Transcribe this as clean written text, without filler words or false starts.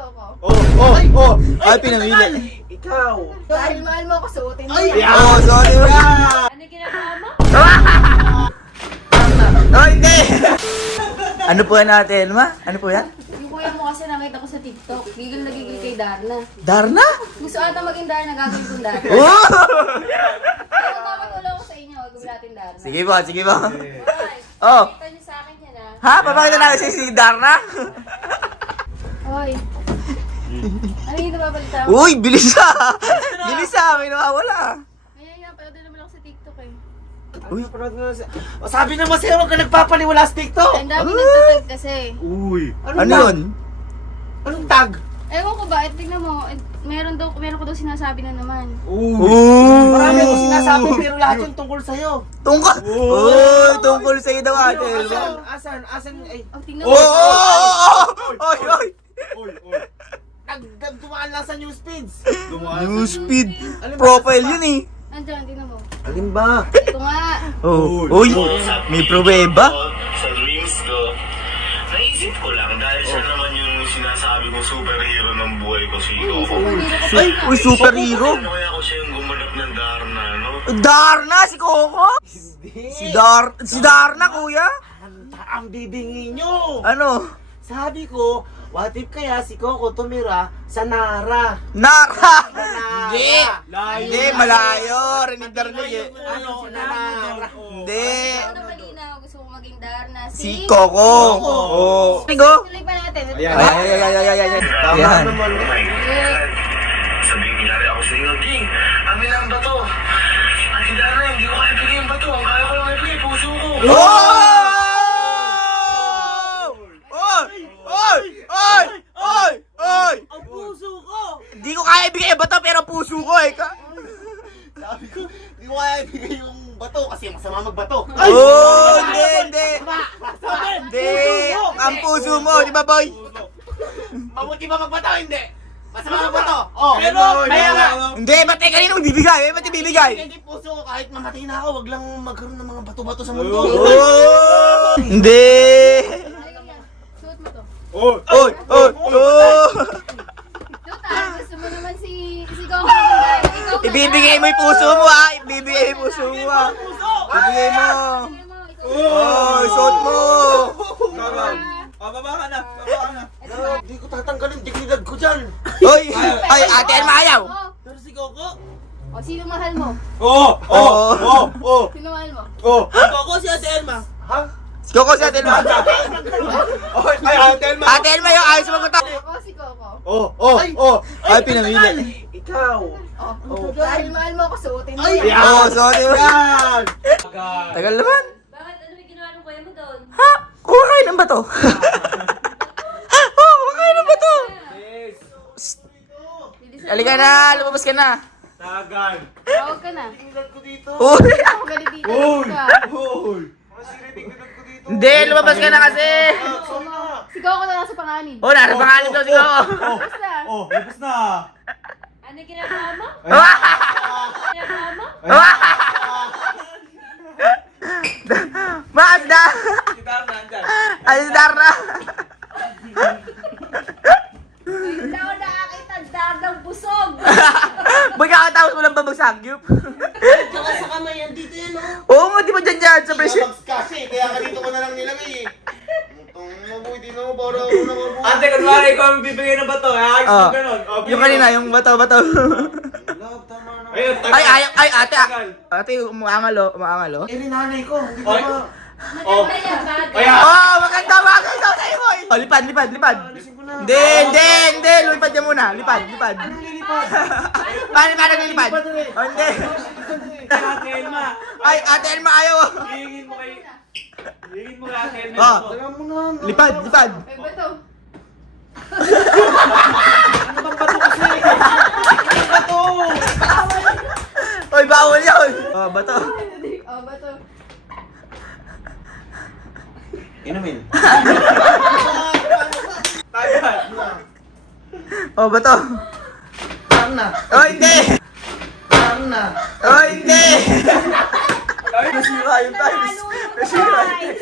Coco. Ay, pinamili. Ikaw. Dahil mahal mo ako, suotin mo. Ay, yan. Oo, sorry mo. Ano ginagawa mo? Oh, hindi. Ano po yan natin, ma? Ano po yan? Yung kuya mo kasi nakita ko sa TikTok. Gigil na gigil kay Darna. Darna? Gusto ata maging Darna, gagawin kong Darna. Oh! Kaya dapat ulo ko sa inyo, gawin natin Darna. Sige po, sige po. Hoy, Oh. kita niyo sa akin yan ah. Ha? Papakita natin si Darna? Hoy. Ano yung nababalita mo? Uy, bilis ah! Bilis ah! May nawawala. Kaya nga, pala din naman ako sa TikTok eh. Uy, sabi naman sa'yo, huwag ka nagpapaliwala sa TikTok. Ang dami nagtatag kasi. Uy. Ano yun? Anong tag? Ewan ko ba, tingnan mo, meron ko daw sinasabi na naman. Oh! Marami akong sinasabi pero lahat yung tungkol sa'yo. Tungkol! Uy, tungkol sa'yo daw ate. Asan? Ay, Oh, tingnan Oh! mo. Oy, oy! dumaan lang sa news feeds. Newsfeed. Profile yun eh. Andyan, tingnan mo. Alin ba? Ito nga. Oh, uy! May pruweba? Sa dreams ko, naisip ko lang dahil siya naman yung sinasabi kong superhero ng buhay ko si Coco. Ay, uy, superhero! Ano kaya ko siya yung gumanap ng Darna, no? Darna, si Coco? Si Darna, kuya? Ang bibingi nyo. Ano? Sabi ko, what if kaya si Coco tumira sa Nara? Nara! Nara. Hindi! Hindi, malayo. Rinig na rinig eh. Ano, Nara? Hindi. Ito na malinaw, gusto ko maging Darna. Si Coco. Oh. Amigo? Tuloy pa natin. Ay. Tama Yan. naman. Oh my God! Sabihin kunyari ako sa inyo, Ging, amin ang bato. At si Darna, hindi ko kaya bigay yung bato. Ang kaya ko lang ibigay, puso ko. Oh! Oy! Oy! Oy! Oy! Oy! Ang puso ko! Hindi ko kaya ibigay yung bato pero puso ko eh. Sabi ko, hindi ko kaya ibigay yung bato kasi masama magbato. Oh! Hindi! Sabi! Hindi! Ang puso mo, di ba boy? Mabuti ba magbato? Hindi! Masama magbato! Oh! Pero, kaya nga! Hindi, ba't kanino magbibigay? Ba't ibibigay? Hindi puso ko kahit mamatay na ako, wag lang magkaroon ng mga bato-bato sa mundo. Oh! Hindi! Suot mo to. Oy! Oy! Oh! Suot gusto mo naman si Coco maging Darna. Ikaw na. Ibibigay mo yung puso mo ha! Ibibigay yung puso mo ha! Ibibigay mo! Tingnan mo, ikaw na. Oy! Suot mo! Hindi ko tatanggalin dignidad ko dyan. Oy! Ay, ate Elma ayaw! Oh, Pero si Coco? oh, sino mahal mo? Oh! Sino mahal mo? Coco si Ate Elma. Ha? Si Coco si ate Elma! Ay, Ate Elma. Ate Elma yung ayos mo ko Ako si Coco. Ay, pinamili. Ikaw. Oh, dahil mahal mo ako, suotin mo. Ay, yan. Oh, sorry mo. Yan. Tagal naman. Bakit? Ano yung ginawa ng kuya mo doon? Ha? Kumakain ng bato. Oh, kumakain ng bato. Halika na, lumabas ka na. Tawag ka na. Uy! Ako galit dito. Ka. Hindi, lumabas ka na kasi. Si Coco na nasa panganib. Oh, nasa pangalan daw si Coco. Basta. Ano yung ginagawa mo? Ah! Ginagawa mo? Magda! Ay, si Darna. Hindi ako nakakita Darnang busog. Magkakatapos mo lang babagsak, Yup. Tsaka sa kamay yan dito yan, oh. Oo nga, di ba dyan sa presyo? Babaks kasi, kaya ka dito ko na lang nilagay eh. Itong mabuti na ako para ako nakabuti. Ate, kunwari ikaw ang bibigay ng bato, ayos mo Oh. ganun. Yung kanina, yung bato. Love, tama na. Ayun, Ay, ate. Ate, umaangal oh. Eh, rinanay ko. Hindi ko Ay. ba? Oh. Kaya bagay. Kaya, Oh, maganda bagay daw sa'yo, boy. Oh, lipad. Hindi. Lipad niya muna. Lipad. Anong lilipad? Paano ka naglilipad? Oh, hindi. Ate Elma, Ay, ate Elma ayaw. hihingin mo kay Ate Elma. Oh, Alam mo na. lipad. Ay, bato. Ano bang bato kasi? Ano bato? Oy, bawal yun. Oh, bato. Oh, bato. Inumin. Oh, bato. Parang na. Oh, hindi. Parang na. Oh, hindi. Nasira yung times. Nasira yung times.